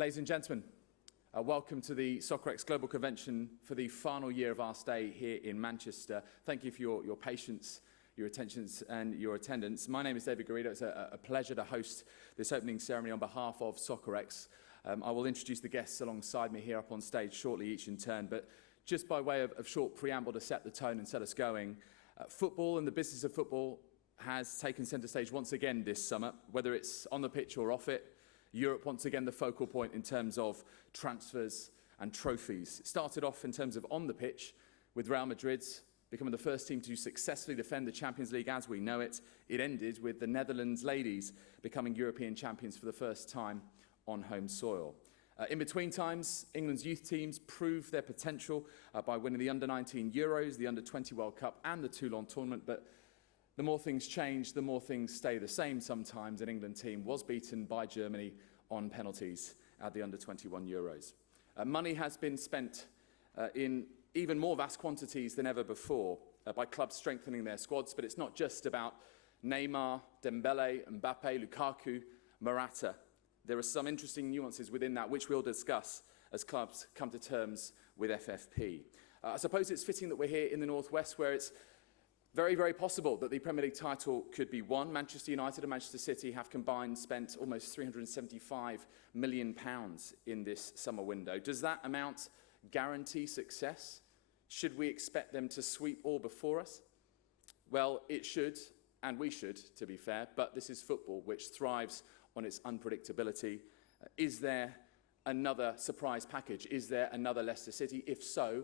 Ladies and gentlemen, welcome to the SoccerX Global Convention for the final year of our stay here in Manchester. Thank you for your patience, your attention and your attendance. My name is David Garrido. It's a pleasure to host this opening ceremony on behalf of SoccerX. I will introduce the guests alongside me here up on stage shortly, each in turn, but just by way of short preamble to set the tone and set us going, football and the business of football has taken centre stage once again this summer, whether it's on the pitch or off it. Europe once again the focal point in terms of transfers and trophies. It started off in terms of on the pitch with Real Madrid becoming the first team to successfully defend the Champions League as we know it. It ended with the Netherlands ladies becoming European champions for the first time on home soil. In between times, England's youth teams proved their potential by winning the Under-19 Euros, the Under-20 World Cup and the Toulon tournament, but the more things change, the more things stay the same sometimes. An England team was beaten by Germany on penalties at the Under-21 Euros. Money has been spent in even more vast quantities than ever before by clubs strengthening their squads, but it's not just about Neymar, Dembele, Mbappe, Lukaku, Morata. There are some interesting nuances within that, which we'll discuss as clubs come to terms with FFP. I suppose it's fitting that we're here in the Northwest, where it's very, very possible that the Premier League title could be won. Manchester United and Manchester City have combined spent almost £375 million in this summer window. Does that amount guarantee success? Should we expect them to sweep all before us? Well, it should, and we should, to be fair, but this is football, which thrives on its unpredictability. Is there another surprise package? Is there another Leicester City? If so,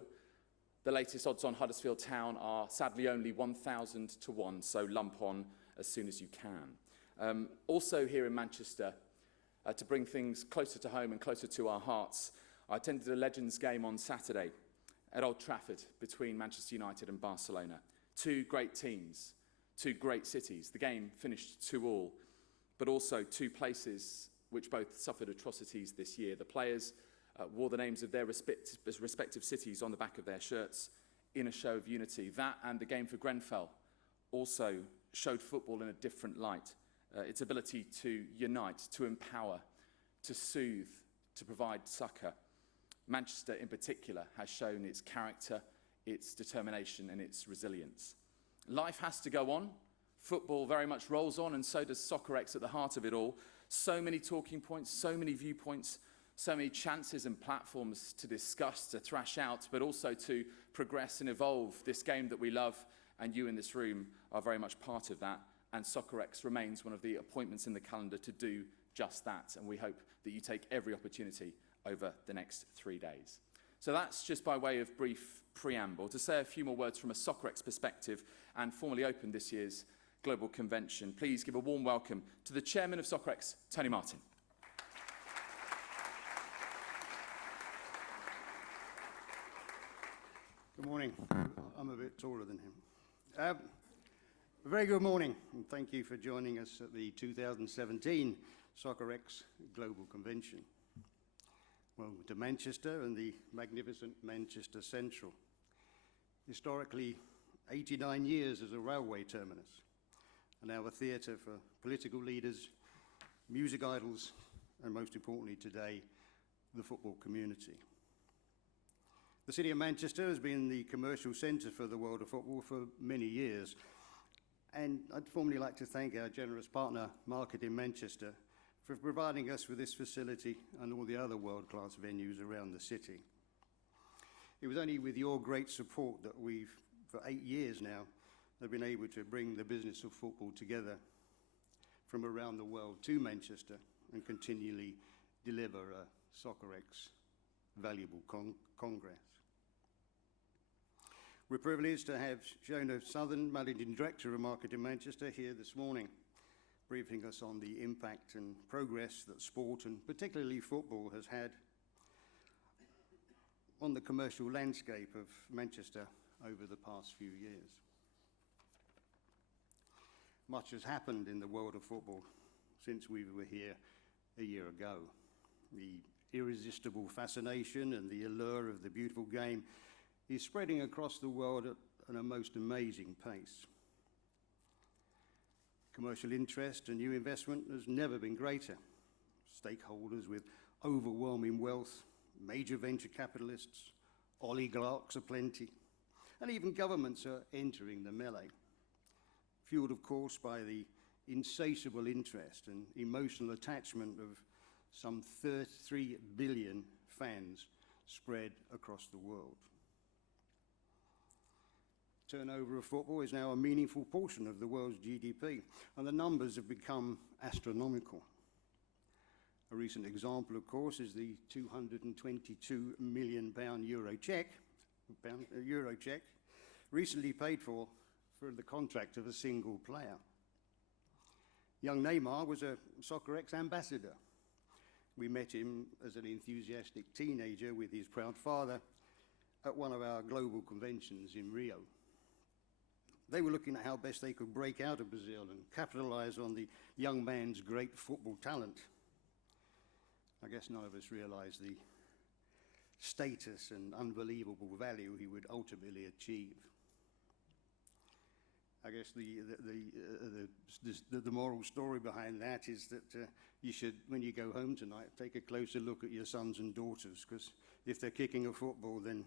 the latest odds on Huddersfield Town are sadly only 1,000 to 1, so lump on as soon as you can. Also here in Manchester, to bring things closer to home and closer to our hearts, I attended a Legends game on Saturday at Old Trafford between Manchester United and Barcelona. Two great teams, two great cities. The game finished 2-2, but also two places which both suffered atrocities this year. The players wore the names of their respective cities on the back of their shirts in a show of unity. That and the game for Grenfell also showed football in a different light. Its ability to unite, to empower, to soothe, to provide succour. Manchester in particular has shown its character, its determination and its resilience. Life has to go on. Football very much rolls on, and so does SoccerX at the heart of it all. So many talking points, so many viewpoints, so many chances and platforms to discuss, to thrash out, but also to progress and evolve this game that we love, and you in this room are very much part of that. And SoccerX remains one of the appointments in the calendar to do just that, and we hope that you take every opportunity over the next 3 days. So that's just by way of brief preamble. To say a few more words from a SoccerX perspective and formally open this year's Global Convention, please give a warm welcome to the Chairman of SoccerX, Tony Martin. Good morning. I'm a bit taller than him. A very good morning, and thank you for joining us at the 2017 SoccerX Global Convention. Welcome to Manchester and the magnificent Manchester Central. Historically, 89 years as a railway terminus, and now a theatre for political leaders, music idols, and most importantly today, the football community. The City of Manchester has been the commercial centre for the world of football for many years, and I'd formally like to thank our generous partner, Market in Manchester, for providing us with this facility and all the other world-class venues around the city. It was only with your great support that we've, for 8 years now, have been able to bring the business of football together from around the world to Manchester and continually deliver a SoccerX valuable congress. We're privileged to have Shona Southern, Managing Director of Market in Manchester, here this morning, briefing us on the impact and progress that sport, and particularly football, has had on the commercial landscape of Manchester over the past few years. Much has happened in the world of football since we were here a year ago. The irresistible fascination and the allure of the beautiful game is spreading across the world at a most amazing pace. Commercial interest and new investment has never been greater. Stakeholders with overwhelming wealth, major venture capitalists, oligarchs aplenty, and even governments are entering the melee, fueled, of course, by the insatiable interest and emotional attachment of some 33 billion fans spread across the world. Turnover of football is now a meaningful portion of the world's GDP, and the numbers have become astronomical. A recent example, of course, is the £222 million Euro check, recently paid for the contract of a single player. Young Neymar was a Soccer-X ambassador. We met him as an enthusiastic teenager with his proud father at one of our global conventions in Rio. They were looking at how best they could break out of Brazil and capitalize on the young man's great football talent. I guess none of us realized the status and unbelievable value he would ultimately achieve. I guess the moral story behind that is that you should, when you go home tonight, take a closer look at your sons and daughters, because if they're kicking a football, then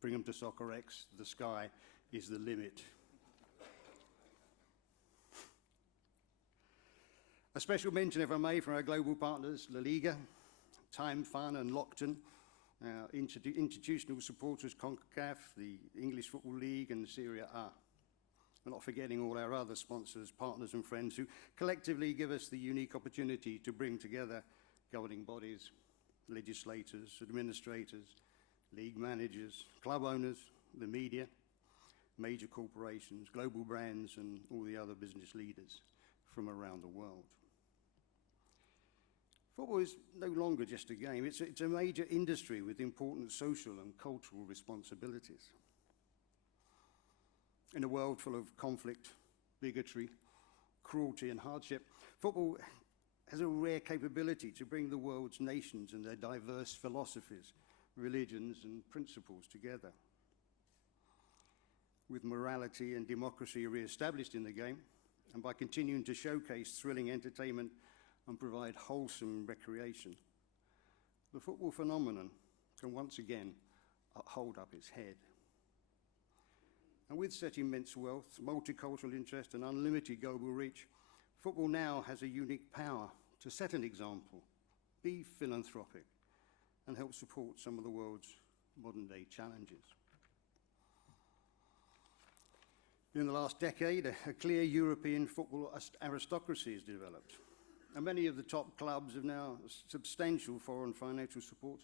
bring them to Soccer-X. The sky is the limit. A special mention, if I may, for our global partners, La Liga, Time Fun and Lockton, institutional supporters, CONCACAF, the English Football League and Serie A. We're not forgetting all our other sponsors, partners and friends who collectively give us the unique opportunity to bring together governing bodies, legislators, administrators, league managers, club owners, the media, major corporations, global brands and all the other business leaders from around the world. Football is no longer just a game. It's a major industry with important social and cultural responsibilities. In a world full of conflict, bigotry, cruelty and hardship, football has a rare capability to bring the world's nations and their diverse philosophies, religions and principles together. With morality and democracy re-established in the game, and by continuing to showcase thrilling entertainment and provide wholesome recreation, the football phenomenon can once again hold up its head. And with such immense wealth, multicultural interest and unlimited global reach, football now has a unique power to set an example, be philanthropic, and help support some of the world's modern-day challenges. In the last decade, a clear European football aristocracy has developed, and many of the top clubs have now substantial foreign financial support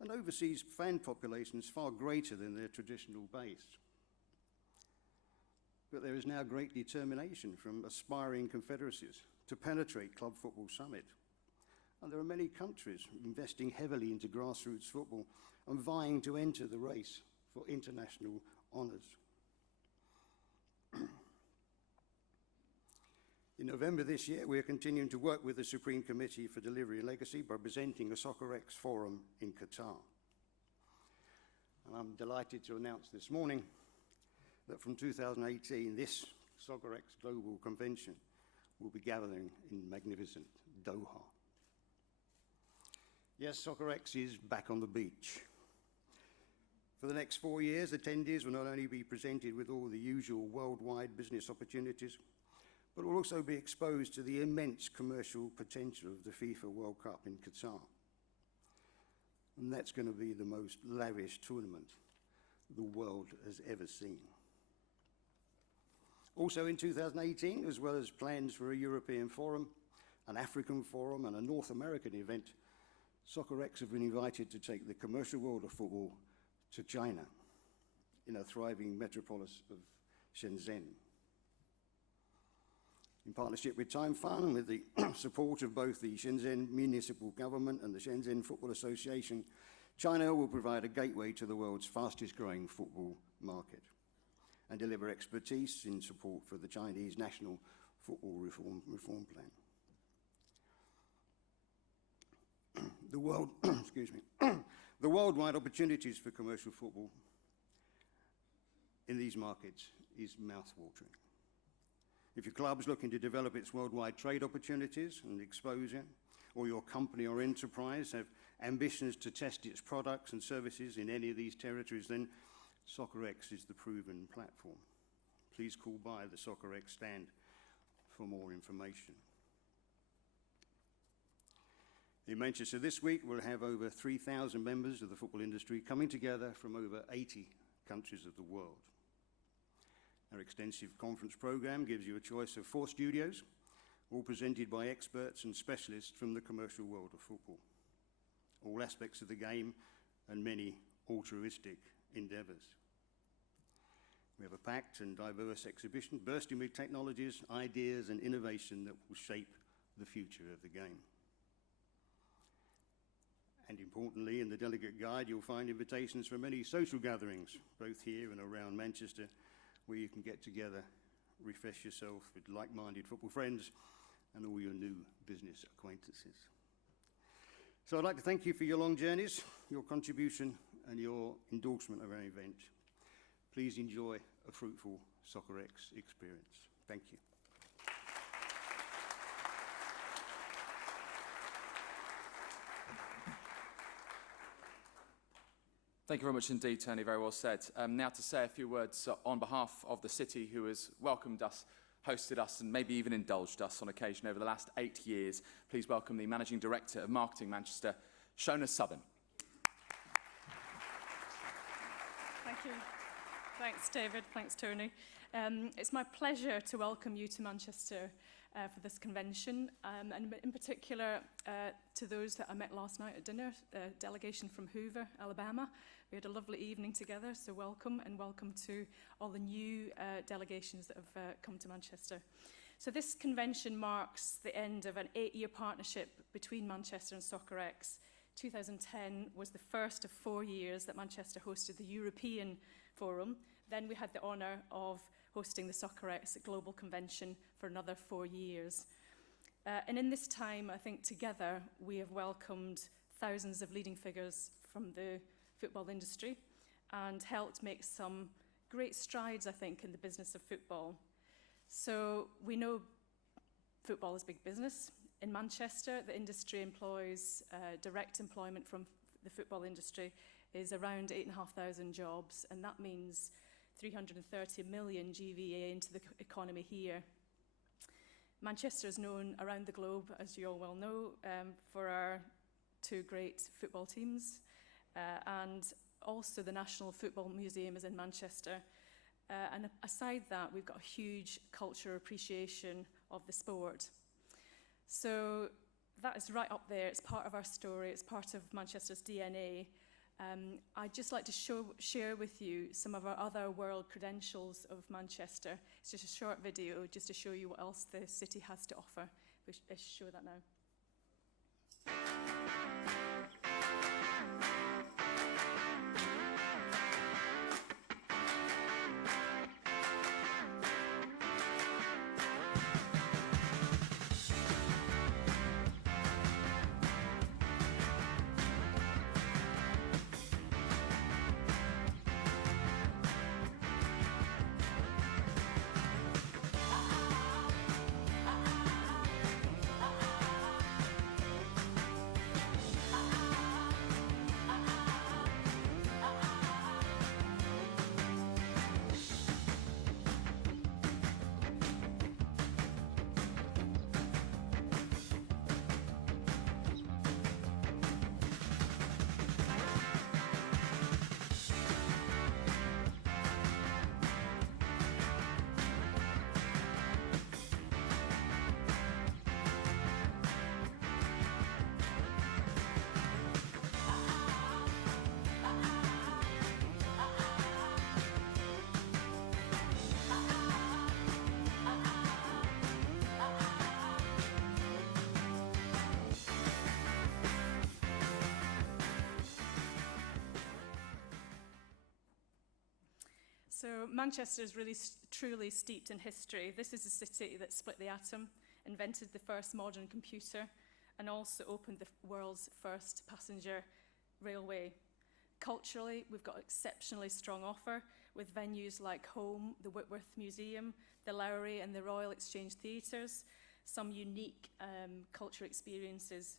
and overseas fan populations far greater than their traditional base. But there is now great determination from aspiring confederacies to penetrate club football summit. And there are many countries investing heavily into grassroots football and vying to enter the race for international honours. In November this year, we are continuing to work with the Supreme Committee for Delivery and Legacy by presenting a Soccer-X forum in Qatar. And I'm delighted to announce this morning that from 2018, this Soccer-X Global Convention will be gathering in magnificent Doha. Yes, Soccer-X is back on the beach. For the next 4 years, attendees will not only be presented with all the usual worldwide business opportunities, but will also be exposed to the immense commercial potential of the FIFA World Cup in Qatar. And that's going to be the most lavish tournament the world has ever seen. Also in 2018, as well as plans for a European forum, an African forum and a North American event, Soccer-X have been invited to take the commercial world of football to China in a thriving metropolis of Shenzhen. In partnership with Time Fun and with the support of both the Shenzhen Municipal Government and the Shenzhen Football Association, China will provide a gateway to the world's fastest growing football market and deliver expertise in support for the Chinese National Football Reform Plan. The worldwide opportunities for commercial football in these markets is mouth-watering. If your club is looking to develop its worldwide trade opportunities and exposure, or your company or enterprise have ambitions to test its products and services in any of these territories, then SoccerX is the proven platform. Please call by the SoccerX stand for more information. In Manchester this week, we'll have over 3,000 members of the football industry coming together from over 80 countries of the world. Our extensive conference program gives you a choice of 4 studios, all presented by experts and specialists from the commercial world of football, all aspects of the game and many altruistic endeavours. We have a packed and diverse exhibition bursting with technologies, ideas and innovation that will shape the future of the game. And importantly, in the delegate guide, you'll find invitations for many social gatherings, both here and around Manchester, where you can get together, refresh yourself with like-minded football friends and all your new business acquaintances. So I'd like to thank you for your long journeys, your contribution and your endorsement of our event. Please enjoy a fruitful SoccerX experience. Thank you. Thank you very much indeed, Tony. Very well said. Now to say a few words on behalf of the city who has welcomed us, hosted us, and maybe even indulged us on occasion over the last 8 years. Please welcome the Managing Director of Marketing Manchester, Shona Southern. Thank you. Thanks, David. Thanks, Tony. It's my pleasure to welcome you to Manchester for this convention, and in particular to those that I met last night at dinner, a delegation from Hoover, Alabama. We had a lovely evening together, so welcome, and welcome to all the new delegations that have come to Manchester. So this convention marks the end of an 8-year partnership between Manchester and SoccerX. 2010 was the first of 4 years that Manchester hosted the European Forum. Then we had the honour of hosting the SoccerX Global Convention for another 4 years. And in this time, I think together, we have welcomed thousands of leading figures from the football industry and helped make some great strides, I think, in the business of football. So we know football is big business. In Manchester, the industry employs, direct employment from the football industry is around 8,500 jobs, and that means 330 million GVA into the economy here. Manchester is known around the globe, as you all well know, for our 2 great football teams, and also the National Football Museum is in Manchester. And aside that, we've got a huge cultural appreciation of the sport. So that is right up there. It's part of our story. It's part of Manchester's DNA. I'd just like to share with you some of our other world credentials of Manchester. It's just a short video just to show you what else the city has to offer. Let's show that now. So Manchester is really truly steeped in history. This is a city that split the atom, invented the first modern computer, and also opened the world's first passenger railway. Culturally, we've got an exceptionally strong offer with venues like Home, the Whitworth Museum, the Lowry and the Royal Exchange Theatres, some unique cultural experiences.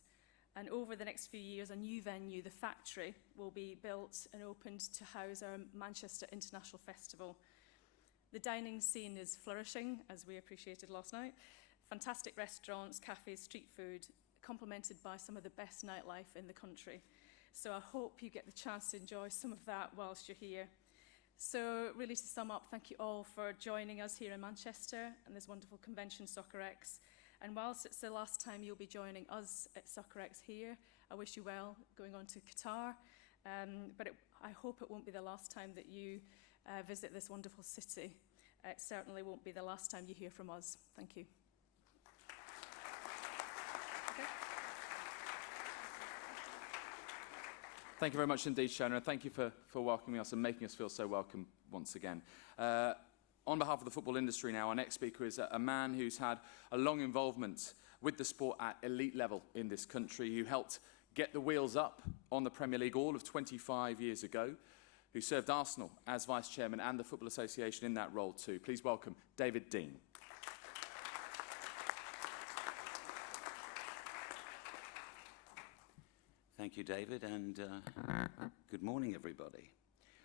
And over the next few years, a new venue, the Factory, will be built and opened to house our Manchester International Festival. The dining scene is flourishing, as we appreciated last night. Fantastic restaurants, cafes, street food, complemented by some of the best nightlife in the country. So I hope you get the chance to enjoy some of that whilst you're here. So really, to sum up, thank you all for joining us here in Manchester and this wonderful convention, SoccerX. And whilst it's the last time you'll be joining us at SoccerX here, I wish you well going on to Qatar. But I hope it won't be the last time that you visit this wonderful city. It certainly won't be the last time you hear from us. Thank you. Thank you very much indeed, Shona. Thank you for welcoming us and making us feel so welcome once again. On behalf of the football industry now, our next speaker is a man who's had a long involvement with the sport at elite level in this country, who helped get the wheels up on the Premier League all of 25 years ago, who served Arsenal as Vice Chairman and the Football Association in that role too. Please welcome David Dean. Thank you, David, and good morning, everybody.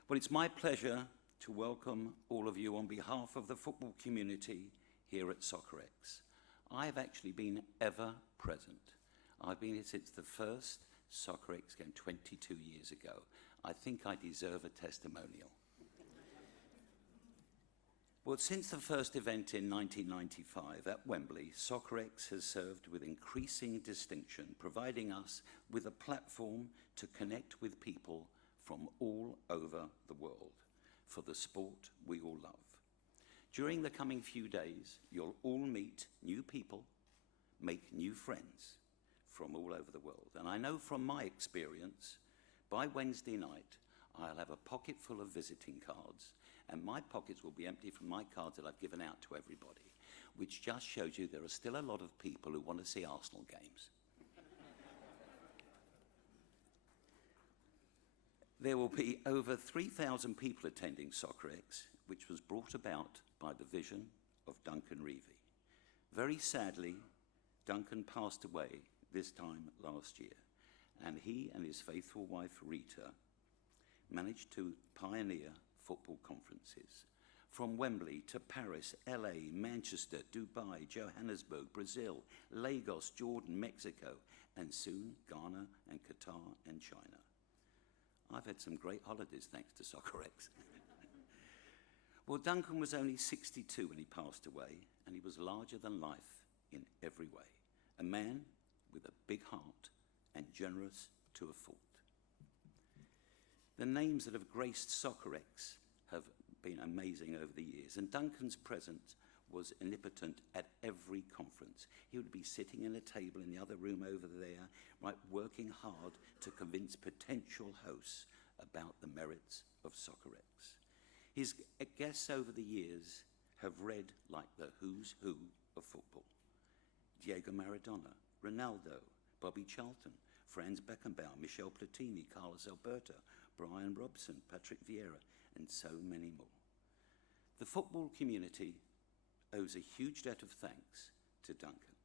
Well, it's my pleasure to welcome all of you on behalf of the football community here at SoccerX. I've actually been ever present. I've been here since the first SoccerX game 22 years ago. I think I deserve a testimonial. Well, since the first event in 1995 at Wembley, SoccerX has served with increasing distinction, providing us with a platform to connect with people from all over the world for the sport we all love. During the coming few days, you'll all meet new people, make new friends from all over the world. And I know from my experience, by Wednesday night, I'll have a pocket full of visiting cards, and my pockets will be empty from my cards that I've given out to everybody, which just shows you there are still a lot of people who want to see Arsenal games. There will be over 3,000 people attending SoccerX, which was brought about by the vision of Duncan Reevy. Very sadly, Duncan passed away this time last year, and he and his faithful wife Rita managed to pioneer football conferences from Wembley to Paris, LA, Manchester, Dubai, Johannesburg, Brazil, Lagos, Jordan, Mexico, and soon Ghana and Qatar and China. I've had some great holidays thanks to SoccerX. Well, Duncan was only 62 when he passed away, and he was larger than life in every way. A man with a big heart and generous to a fault. The names that have graced SoccerX have been amazing over the years, and Duncan's presence was omnipotent at every conference. He would be sitting in a table in the other room over there, right, working hard to convince potential hosts about the merits of SoccerX. His guests over the years have read like the who's who of football. Diego Maradona, Ronaldo, Bobby Charlton, Franz Beckenbauer, Michel Platini, Carlos Alberto, Brian Robson, Patrick Vieira, and so many more. The football community owes a huge debt of thanks to Duncan,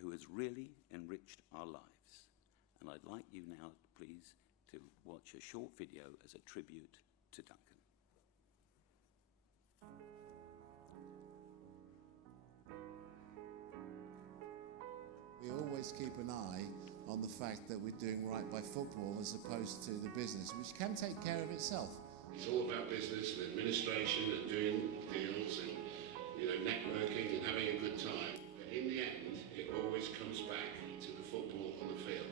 who has really enriched our lives. And I'd like you now, please, to watch a short video as a tribute to Duncan. We always keep an eye on the fact that we're doing right by football as opposed to the business, which can take care of itself. It's all about business and administration and doing deals and, networking and having a good time. But in the end, it always comes back to the football on the field.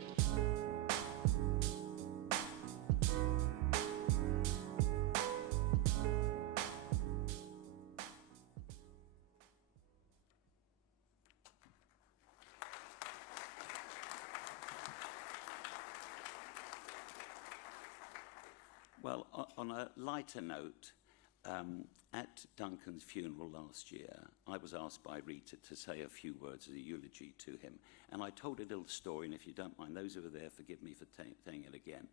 Well, on a lighter note, at Duncan's funeral last year, I was asked by Rita to say a few words as a eulogy to him. And I told a little story, and if you don't mind, those who were there, forgive me for saying it again.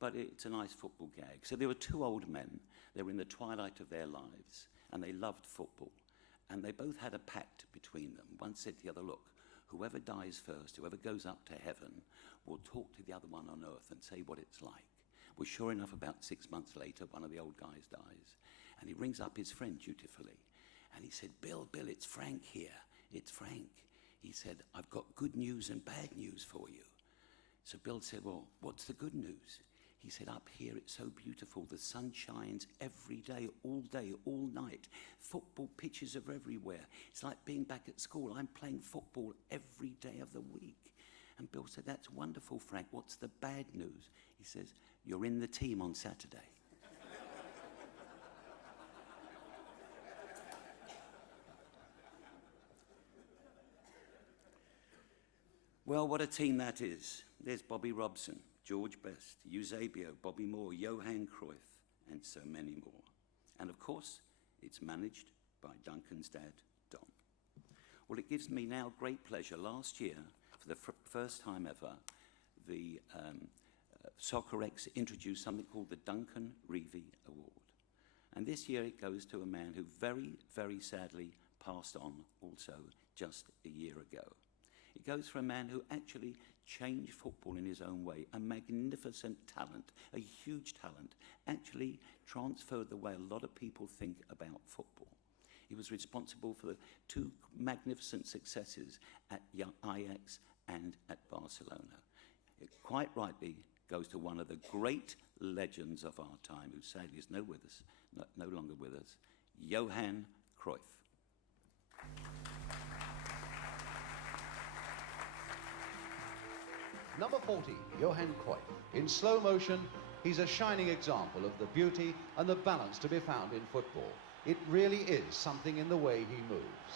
But it's a nice football gag. So there were two old men. They were in the twilight of their lives, and they loved football. And they both had a pact between them. one said to the other, look, whoever dies first, whoever goes up to heaven, will talk to the other one on earth and say what it's like. Well, sure enough, about 6 months later, one of the old guys dies, and he rings up his friend dutifully, and he said, Bill, it's Frank here. It's Frank. He said, I've got good news and bad news for you. So Bill said, well, what's the good news? He said, up here it's so beautiful. The sun shines every day, all night. Football pitches are everywhere. It's like being back at school. I'm playing football every day of the week. And Bill said, that's wonderful, Frank. What's the bad news? He says, you're in the team on Saturday. Well, what a team that is. There's Bobby Robson, George Best, Eusebio, Bobby Moore, Johan Cruyff, and so many more. And of course, it's managed by Duncan's dad, Don. Well, it gives me now great pleasure. Last year, for the first time ever, the Soccer X introduced something called the Duncan Reevy Award. And this year it goes to a man who very, very sadly passed on also just a year ago. It goes for a man who actually changed football in his own way, a magnificent talent, a huge talent, actually transferred the way a lot of people think about football. He was responsible for the two magnificent successes at Ajax and at Barcelona. It quite rightly goes to one of the great legends of our time, who sadly is no longer with us, Johan Cruyff. Number 40, Johan Cruyff. In slow motion, he's a shining example of the beauty and the balance to be found in football. It really is something in the way he moves.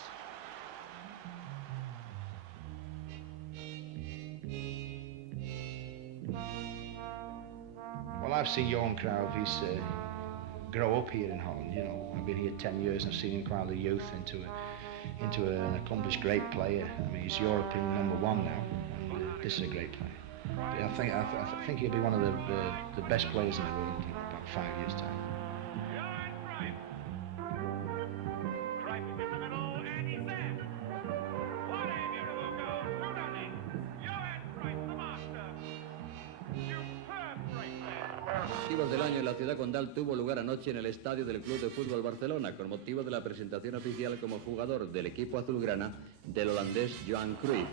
Well, I've seen Johan Cruyff. He's grow up here in Holland. You know, I've been here 10 years and I've seen him quite a youth into an accomplished great player. I mean, he's European #1 now. This is a great player. I think he'll be one of the best players in the world in about 5 years' time. Cruyff is in the middle, and he's there. What a beautiful goal! 2-0. Johan Cruyff, the master. Superb break there. Del año en la ciudad condal tuvo lugar anoche en el estadio del Club de Fútbol Barcelona con motivo de la presentación oficial como jugador del equipo azulgrana del holandés Johan Cruyff.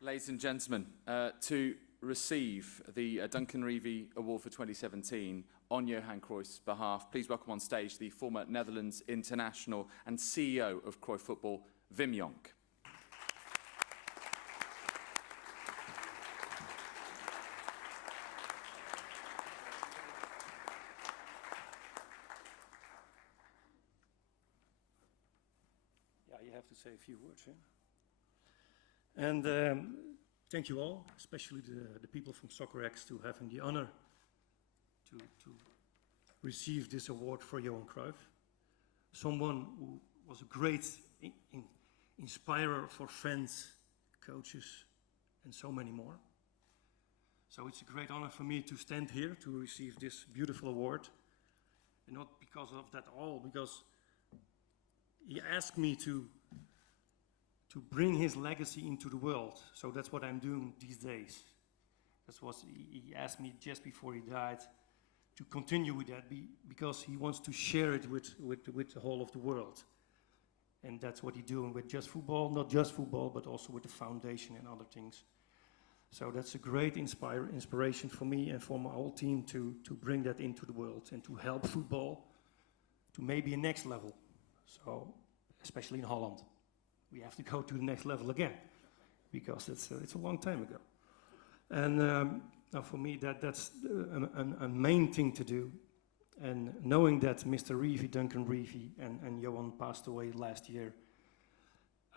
Ladies and gentlemen, to receive the Duncan Reevy Award for 2017 on Johan Cruyff's behalf, please welcome on stage the former Netherlands international and CEO of Cruyff Football, Wim Jonk. Yeah, you have to say a few words, yeah? And thank you all, especially the people from Soccer X, to having the honor to receive this award for Johan Cruyff. Someone who was a great inspirer for fans, coaches, and so many more. So it's a great honor for me to stand here to receive this beautiful award. And not because of that all, because he asked me to bring his legacy into the world. So that's what I'm doing these days. That's what he asked me just before he died, to continue with that, because he wants to share it with the whole of the world. And that's what he's doing with Just Football, not just football, but also with the foundation and other things. So that's a great inspiration for me and for my whole team to bring that into the world and to help football to maybe a next level. So, especially in Holland. We have to go to the next level again, because it's a long time ago. And now for me, that's a main thing to do. And knowing that Mr. Reevy, Duncan Reevy, and Johan passed away last year,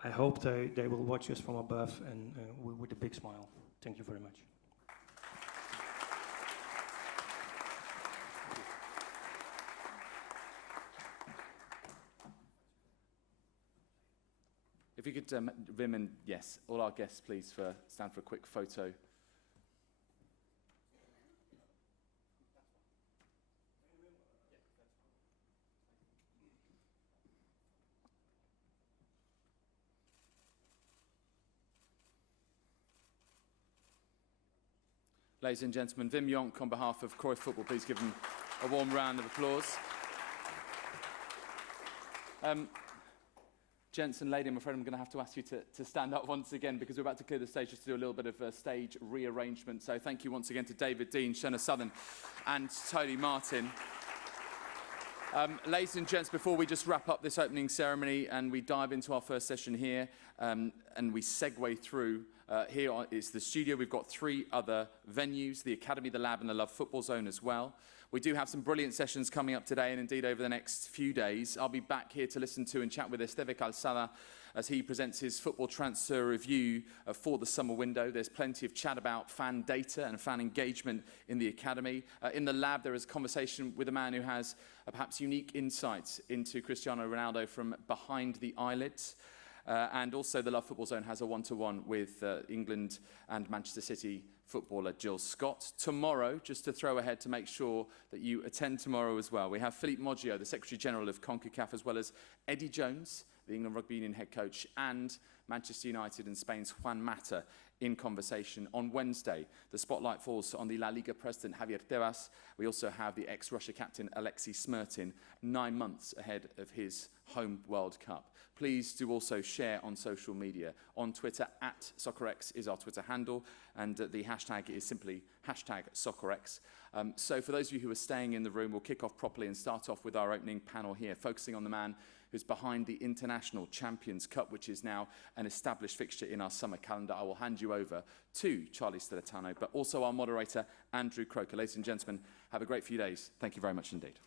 I hope they will watch us from above and with a big smile. Thank you very much. If you could, Wim, and yes, all our guests, please stand for a quick photo. Ladies and gentlemen, Wim Jonk on behalf of Cruyff Football. Please give him a warm round of applause. Gents and lady, I'm afraid I'm going to have to ask you to stand up once again because we're about to clear the stage just to do a little bit of stage rearrangement. So thank you once again to David Dean, Shenna Southern and Tony Martin. Ladies and gents, before we just wrap up this opening ceremony and we dive into our first session here and we segue through, here is the studio. We've got 3 other venues, the Academy, the Lab and the Love Football Zone as well. We do have some brilliant sessions coming up today and indeed over the next few days. I'll be back here to listen to and chat with Esteve Calzada as he presents his football transfer review for the summer window. There's plenty of chat about fan data and fan engagement in the Academy. In the Lab, there is a conversation with a man who has perhaps unique insights into Cristiano Ronaldo from behind the eyelids. And also the Love Football Zone has a one-to-one with England and Manchester City footballer Jill Scott. Tomorrow, just to throw ahead to make sure that you attend tomorrow as well, we have Philippe Moggio, the Secretary General of CONCACAF, as well as Eddie Jones, the England Rugby Union head coach, and Manchester United and Spain's Juan Mata in conversation. On Wednesday, the spotlight falls on the La Liga president, Javier Tebas. We also have the ex-Russia captain, Alexei Smirtin, 9 months ahead of his home World Cup. Please do also share on social media. On Twitter, @SoccerX is our Twitter handle, and the hashtag is simply #SoccerX. So for those of you who are staying in the room, we'll kick off properly and start off with our opening panel here, focusing on the man who's behind the International Champions Cup, which is now an established fixture in our summer calendar. I will hand you over to Charlie Steletano, but also our moderator, Andrew Croker. Ladies and gentlemen, have a great few days. Thank you very much indeed.